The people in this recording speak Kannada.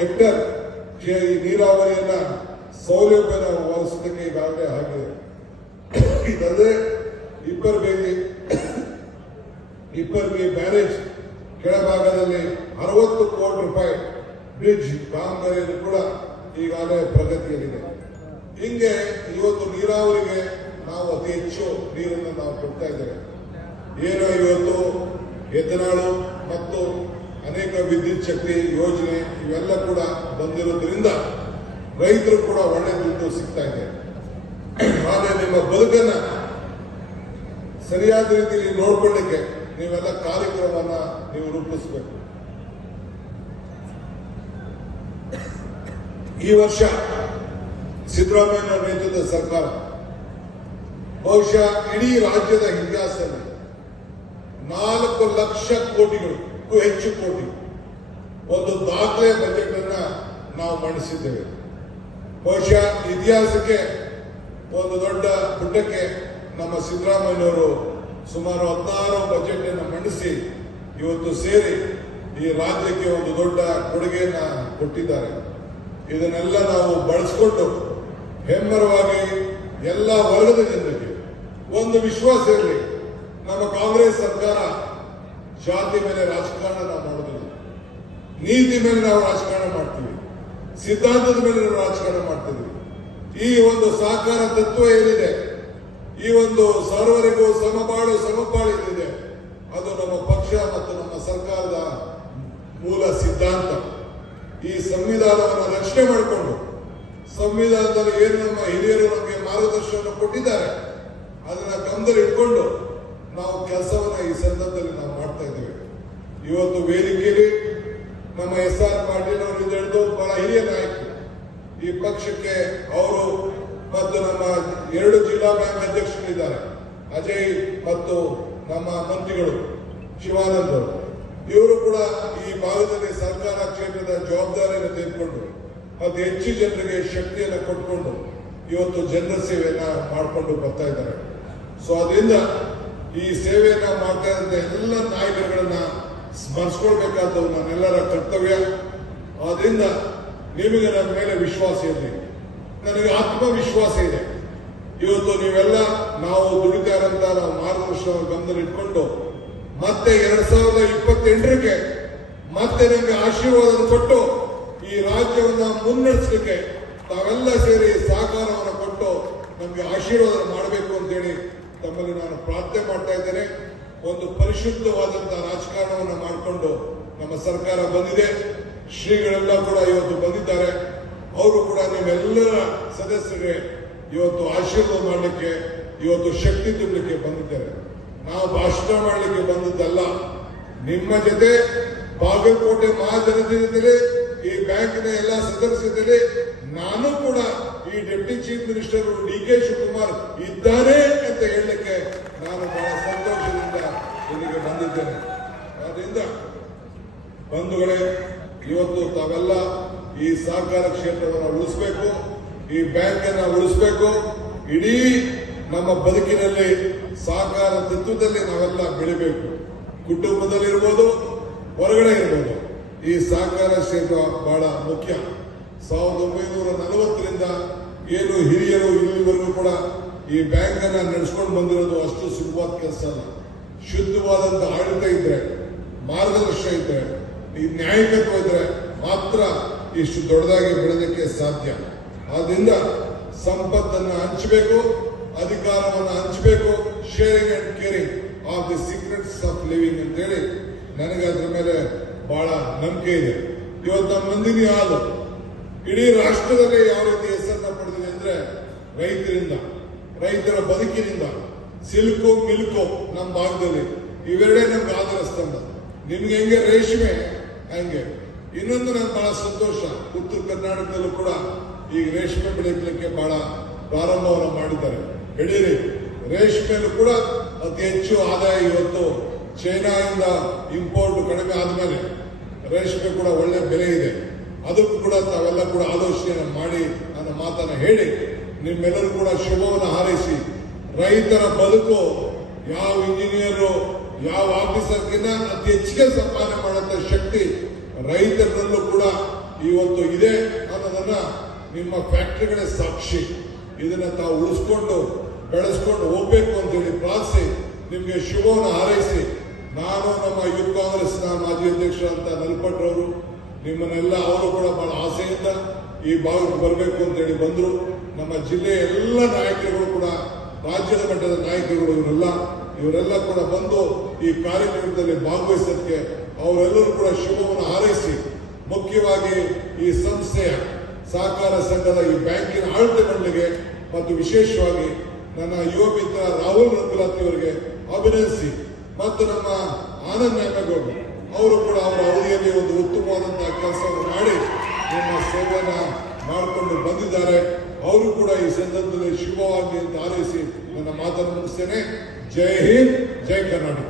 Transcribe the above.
ಹೆಕ್ಟರ್ ಈ ನೀರಾವರಿಯನ್ನ ಸೌಲಭ್ಯನ ಒದಗಿಸೋದಕ್ಕೆ ಈಗಾಗಲೇ ಆಗಿದೆ ಇದಲ್ಲದೆ ಯುಕರ್ ಮೇ ಬ್ಯಾರೇಜ್ ಕೆಳಭಾಗದಲ್ಲಿ ಅರವತ್ತು ಕೋಟಿ ರೂಪಾಯಿ ಬ್ರಿಡ್ಜ್ ಕಾಮಗಾರಿಯನ್ನು ಕೂಡ ಈಗಾಗಲೇ ಪ್ರಗತಿಯಲ್ಲಿದೆ. ಹಿಂಗೆ ಇವತ್ತು ನೀರಾವರಿಗೆ ನಾವು ಅತಿ ಹೆಚ್ಚು ನೀರನ್ನು ನಾವು ಕೊಡ್ತಾ ಇದ್ದೇವೆ. ಏನೋ ಇವತ್ತು ಎದ್ದನಾಳು ಮತ್ತು ಅನೇಕ ವಿದ್ಯುತ್ ಶಕ್ತಿ ಯೋಜನೆ ಇವೆಲ್ಲ ಕೂಡ ಬಂದಿರೋದ್ರಿಂದ ರೈತರು ಕೂಡ ಒಳ್ಳೆ ದುಡ್ಡು ಸಿಗ್ತಾ ಇದೆ. ಆದರೆ ನಿಮ್ಮ ಬದುಕನ್ನ ಸರಿಯಾದ ರೀತಿಯಲ್ಲಿ ನೋಡ್ಕೊಳ್ಳಿಕ್ಕೆ ನೀವೆಲ್ಲ ಕಾರ್ಯಕ್ರಮವನ್ನ ನೀವು ರೂಪಿಸಬೇಕು. ಈ ವರ್ಷ ಸಿದ್ದರಾಮಯ್ಯ ನೇತೃತ್ವದ ಸರ್ಕಾರ ಬಹುಶಃ ಇಡೀ ರಾಜ್ಯದ ಇತಿಹಾಸದಲ್ಲಿ ನಾಲ್ಕು ಲಕ್ಷ ಕೋಟಿಗಳಿಗೂ ಹೆಚ್ಚು ಕೋಟಿ ಒಂದು ದಾಖಲೆ ಬಜೆಟ್ ಅನ್ನ ನಾವು ಮಂಡಿಸಿದ್ದೇವೆ. ಬಹುಶಃ ಇತಿಹಾಸಕ್ಕೆ ಒಂದು ದೊಡ್ಡ ಪುಟಕ್ಕೆ ನಮ್ಮ ಸಿದ್ದರಾಮಯ್ಯವರು ಸುಮಾರು ಹದಿನಾರು ಬಜೆಟ್ ಅನ್ನು ಮಂಡಿಸಿ ಇವತ್ತು ಸೇರಿ ಈ ರಾಜ್ಯಕ್ಕೆ ಒಂದು ದೊಡ್ಡ ಕೊಡುಗೆಯನ್ನ ಕೊಟ್ಟಿದ್ದಾರೆ. ಇದನ್ನೆಲ್ಲ ನಾವು ಬಳಸಿಕೊಂಡು ಹೆಮ್ಮರವಾಗಿ ಎಲ್ಲ ವರ್ಗದ ಜನರಿಗೆ ಒಂದು ವಿಶ್ವಾಸ ಇರಲಿ. ನಮ್ಮ ಕಾಂಗ್ರೆಸ್ ಸರ್ಕಾರ ಜಾತಿ ಮೇಲೆ ರಾಜಕಾರಣ ನಾವು ಮಾಡೋದಿಲ್ಲ. ನೀತಿ ಮೇಲೆ ನಾವು ರಾಜಕಾರಣ ಮಾಡ್ತೀವಿ. ಸಿದ್ಧಾಂತದ ಮೇಲೆ ನಾವು ರಾಜಕಾರಣ ಮಾಡ್ತೀವಿ ಈ ಒಂದು ಸಹಕಾರ ತತ್ವ ಏನಿದೆ? ಈ ಒಂದು ಸರ್ವರಿಗೂ ಸಮಬಾಳು ಸಮಪಾಳು ಏನಿದೆ? ಅದು ನಮ್ಮ ಪಕ್ಷ ಮತ್ತು ನಮ್ಮ ಸರ್ಕಾರದ ಮೂಲ ಸಿದ್ಧಾಂತ. ಈ ಸಂವಿಧಾನವನ್ನು ರಕ್ಷಣೆ ಮಾಡಿಕೊಂಡು, ಸಂವಿಧಾನದಲ್ಲಿ ಏನು ನಮ್ಮ ಹಿರಿಯರು ನಮಗೆ ಮಾರ್ಗದರ್ಶನ ಕೊಟ್ಟಿದ್ದಾರೆ, ಅದನ್ನ ಗಮನದಲ್ಲಿ ಇಟ್ಕೊಂಡು ನಾವು ಕೆಲಸವನ್ನ ಈ ಸಂದರ್ಭದಲ್ಲಿ ನಾವು ಮಾಡ್ತಾ ಇದ್ದೇವೆ. ಇವತ್ತು ವೇದಿಕೆಯಲ್ಲಿ ನಮ್ಮ ಎಸ್ ಆರ್ ಪಾಟೀಲ್ ಅವರು ಹಿಡಿದು ಬಹಳ ಹಿರಿಯ ನಾಯಕರು. ಈ ಪಕ್ಷಕ್ಕೆ ಅವರು ಮತ್ತು ನಮ್ಮ ಎರಡು ಜಿಲ್ಲಾ ಬ್ಯಾಂಕ್ ಅಧ್ಯಕ್ಷರಿದ್ದಾರೆ. ಅಜಯ್ ಮತ್ತು ನಮ್ಮ ಮಂತ್ರಿಗಳು ಶಿವಾನಂದ್ ಅವರು. ಇವರು ಕೂಡ ಈ ಭಾಗದಲ್ಲಿ ಸರ್ಕಾರ ಕ್ಷೇತ್ರದ ಜವಾಬ್ದಾರಿಯನ್ನು ತೆಗೆದುಕೊಂಡು ಮತ್ತು ಹೆಚ್ಚು ಜನರಿಗೆ ಶಕ್ತಿಯನ್ನು ಕೊಟ್ಕೊಂಡು ಇವತ್ತು ಜನರ ಸೇವೆಯನ್ನ ಮಾಡಿಕೊಂಡು ಬರ್ತಾ ಇದ್ದಾರೆ. ಸೊ ಅದರಿಂದ ಈ ಸೇವೆಯನ್ನ ಮಾಡ್ತಾ ಇದ್ದ ಎಲ್ಲ ನಾಯಕರುಗಳನ್ನ ಸ್ಮರಿಸ್ಕೊಳ್ಬೇಕಾದವು ನನ್ನೆಲ್ಲರ ಕರ್ತವ್ಯ. ಆದ್ರಿಂದ ನಿಮಗೆ ನನ್ನ ಮೇಲೆ ವಿಶ್ವಾಸ ಇದೆ. ನನಗೆ ಆತ್ಮವಿಶ್ವಾಸ ಇದೆ. ಇವತ್ತು ನೀವೆಲ್ಲ ನಾವು ದುಡಿತಾ ನಾವು ಮಾರ್ಗದರ್ಶನ ಗಮನದಲ್ಲಿ ಇಟ್ಕೊಂಡು ಮತ್ತೆ ಎರಡ್ ಸಾವಿರದ ಇಪ್ಪತ್ತೆಂಟರಿಗೆ ಮತ್ತೆ ನಿಮಗೆ ಆಶೀರ್ವಾದ ಕೊಟ್ಟು ಈ ರಾಜ್ಯವನ್ನ ಮುನ್ನಡೆಸಲಿಕ್ಕೆ ತಾವೆಲ್ಲ ಸೇರಿ ಸಹಕಾರವನ್ನು ಕೊಟ್ಟು ನಮಗೆ ಆಶೀರ್ವಾದ ಮಾಡಬೇಕು ಅಂತೇಳಿ ತಮ್ಮಲ್ಲಿ ನಾನು ಪ್ರಾರ್ಥನೆ ಮಾಡ್ತಾ ಇದ್ದೇನೆ. ಒಂದು ಪರಿಶುದ್ಧವಾದಂತಹ ರಾಜಕಾರಣವನ್ನು ಮಾಡಿಕೊಂಡು ನಮ್ಮ ಸರ್ಕಾರ ಬಂದಿದೆ. ಶ್ರೀಗಳೆಲ್ಲ ಕೂಡ ಇವತ್ತು ಬಂದಿದ್ದಾರೆ. ಅವರು ಕೂಡ ನಿಮ್ಮೆಲ್ಲರ ಸದಸ್ಯರಿಗೆ ಇವತ್ತು ಆಶೀರ್ವಾದ ಮಾಡಲಿಕ್ಕೆ, ಇವತ್ತು ಶಕ್ತಿ ತುಂಬಲಿಕ್ಕೆ ಬಂದಿದ್ದಾರೆ. ನಾವು ಭಾಷಣ ಮಾಡಲಿಕ್ಕೆ ಬಂದದ್ದಲ್ಲ. ನಿಮ್ಮ ಜೊತೆ ಬಾಗಲಕೋಟೆ ಮಹಾಜನತೆ ಜೊತೆಲಿ ಈ ಬ್ಯಾಂಕಿನ ಎಲ್ಲ ಸದಸ್ಯದಲ್ಲಿ ನಾನು ಕೂಡ ಈ deputy chief minister D K Shivakumar ಇದ್ದಾರೆ ನಾನು ಬಹಳ ಸಂತೋಷದಿಂದ ಇಲ್ಲಿಗೆ ಬಂದಿದ್ದೇನೆ. ಆದ್ದರಿಂದ ಬಂಧುಗಳೇ, ಇವತ್ತು ತಾವೆಲ್ಲ ಈ ಸಹಕಾರ ಕ್ಷೇತ್ರವನ್ನು ಉಳಿಸಬೇಕು, ಈ ಬ್ಯಾಂಕ್ ಅನ್ನ ಉಳಿಸಬೇಕು. ಇಡೀ ನಮ್ಮ ಬದುಕಿನಲ್ಲಿ ಸಹಕಾರ ತತ್ವದಲ್ಲಿ ನಾವೆಲ್ಲ ಬೆಳಿಬೇಕು. ಕುಟುಂಬದಲ್ಲಿರ್ಬೋದು, ಹೊರಗಡೆ ಇರ್ಬೋದು. ಈ ಸಹಕಾರ ಕ್ಷೇತ್ರ ಬಹಳ ಮುಖ್ಯ. ಸಾವಿರದ ಒಂಬೈನೂರ ನಲವತ್ತರಿಂದ ಏನು ಹಿರಿಯರು ಇಲ್ಲಿವರೆಗೂ ಕೂಡ ಈ ಬ್ಯಾಂಕ್ ಅನ್ನ ನಡೆಸ್ಕೊಂಡು ಬಂದಿರೋದು ಅಷ್ಟು ಸುಲಭವಾದ ಕೆಲಸ ಅಲ್ಲ. ಶುದ್ಧವಾದಂತ ಆಡಳಿತ ಇದ್ರೆ ಮಾರ್ಗದರ್ಶನ ಇದ್ರೆ, ಈ ನ್ಯಾಯಕತ್ವ ಇದ್ರೆ ಮಾತ್ರ ಇಷ್ಟು ದೊಡ್ಡದಾಗಿ ಬೆಳೆದಕ್ಕೆ ಸಾಧ್ಯ. ಆದ್ರಿಂದ ಸಂಪತ್ತನ್ನು ಹಂಚಬೇಕು, ಅಧಿಕಾರವನ್ನು ಹಂಚಬೇಕು sharing and caring of the secrets of living ಅಂತೇಳಿ ನನಗೆ ಅದ್ರ ಮೇಲೆ ಬಹಳ ನಂಬಿಕೆ ಇದೆ. ಇವತ್ತು ನಮ್ಮ ನಂದಿನಿ ಹಾಲು, ಇಡೀ ರಾಷ್ಟ್ರದಲ್ಲೇ ಯಾವ ರೀತಿ ಹೆಸರನ್ನ ಪಡೆದಿದೆ ಅಂದ್ರೆ ರೈತರಿಂದ. ರೈತರ ಬದುಕಿನಿಂದ ಸಿಲ್ಕು ಮಿಲ್ಕು ನಮ್ಮ ಭಾಗದಲ್ಲಿ ಇವೆರಡೇ ನಮ್ಗೆ ಆಧಾರ ಸ್ತಂಭ. ನಿಮ್ಗೆ ಹೆಂಗೆ ರೇಷ್ಮೆ, ಹಂಗೆ. ಇನ್ನೊಂದು ನನ್ಗೆ ಬಹಳ ಸಂತೋಷ, ಉತ್ತರ ಕರ್ನಾಟಕದಲ್ಲೂ ಕೂಡ ಈಗ ರೇಷ್ಮೆ ಬೆಳೆಯಲಿಕ್ಕೆ ಬಹಳ ಪ್ರಾರಂಭವನ್ನು ಮಾಡಿದ್ದಾರೆ. ಹೇಳಿರಿ, ರೇಷ್ಮೆಯಲ್ಲೂ ಕೂಡ ಅತಿ ಹೆಚ್ಚು ಆದಾಯ ಇವತ್ತು ಚೈನಾದಿಂದ ಇಂಪೋರ್ಟ್ ಕಡಿಮೆ ಆದ್ಮೇಲೆ ರೇಷ್ಮೆ ಕೂಡ ಒಳ್ಳೆ ಬೆಲೆ ಇದೆ. ಅದಕ್ಕೂ ಕೂಡ ತಾವೆಲ್ಲ ಕೂಡ ಆಲೋಚನೆಯನ್ನು ಮಾಡಿ ನನ್ನ ಮಾತನ್ನು ಹೇಳಿ. ನಿಮ್ಮೆಲ್ಲರೂ ಕೂಡ ಶುಭವನ್ನು ಹಾರೈಸಿ ರೈತರ ಬದುಕು ಯಾವ ಇಂಜಿನಿಯರು, ಯಾವ ಆಫೀಸರ್ಗಿನ್ನ ಅತಿ ಹೆಚ್ಚಿಗೆ ಸಂಪಾದನೆ ಮಾಡುವಂತ ಶಕ್ತಿ ರೈತರಲ್ಲೂ ಕೂಡ ಇವತ್ತು ಇದೆ ಅನ್ನೋದನ್ನ ನಿಮ್ಮ ಫ್ಯಾಕ್ಟರಿಗಳೇ ಸಾಕ್ಷಿ. ಇದನ್ನ ತಾವು ಉಳಿಸ್ಕೊಂಡು, ಬೆಳೆಸ್ಕೊಂಡು ಹೋಗ್ಬೇಕು ಅಂತೇಳಿ ಪ್ರಾರ್ಥಿಸಿ, ನಿಮಗೆ ಶುಭವನ್ನು ಹಾರೈಸಿ. ನಾನು ನಮ್ಮ ಯೂತ್ ಕಾಂಗ್ರೆಸ್ನ ಮಾಜಿ ಅಧ್ಯಕ್ಷರಂತ ನಲ್ಪಟ್ರವರು, ನಿಮ್ಮನ್ನೆಲ್ಲ ಅವರು ಕೂಡ ಬಹಳ ಆಸೆಯಿಂದ ಈ ಭಾಗಕ್ಕೆ ಬರಬೇಕು ಅಂತೇಳಿ ಬಂದರು. ನಮ್ಮ ಜಿಲ್ಲೆಯ ಎಲ್ಲ ನಾಯಕರುಗಳು ಕೂಡ, ರಾಜ್ಯದ ಮಟ್ಟದ ನಾಯಕರುಗಳು ಇವರೆಲ್ಲ ಇವರೆಲ್ಲ ಕೂಡ ಬಂದು ಈ ಕಾರ್ಯಕ್ರಮದಲ್ಲಿ ಭಾಗವಹಿಸೋದಕ್ಕೆ ಅವರೆಲ್ಲರೂ ಕೂಡ ಶುಭವನ್ನು ಹಾರೈಸಿ, ಮುಖ್ಯವಾಗಿ ಈ ಸಂಸ್ಥೆಯ ಸಹಕಾರ ಸಂಘದ ಈ ಬ್ಯಾಂಕಿನ ಆಡಳಿತ ಮಂಡಳಿಗೆ ಮತ್ತು ವಿಶೇಷವಾಗಿ ನನ್ನ ಯುವ ಮಿತ್ರ ರಾಹುಲ್ ರಂಗಲಾತಿ ಅವರಿಗೆ ಅಭಿನಂದಿಸಿ. ಮತ್ತು ನಮ್ಮ ಆನಂದ್ ನಾಯಕಗೌಡ ಅವರು ಕೂಡ ಅವರ ಅವಧಿಯಲ್ಲಿ ಒಂದು ಉತ್ತಮವಾದಂತಹ ಕೆಲಸವನ್ನು ಮಾಡಿ ನಿಮ್ಮ ಸೇವೆಯನ್ನ ಮಾಡಿಕೊಂಡು ಬಂದಿದ್ದಾರೆ. ಅವರು ಕೂಡ ಈ ಸಂದರ್ಭದಲ್ಲಿ ಶುಭವಾಗಿ ಅಂತ ಆರೈಸಿ ನನ್ನ ಮಾತನ್ನು ಮುಗಿಸ್ತೇನೆ. ಜೈ ಹಿಂದ್, ಜೈ ಕರ್ನಾಟಕ.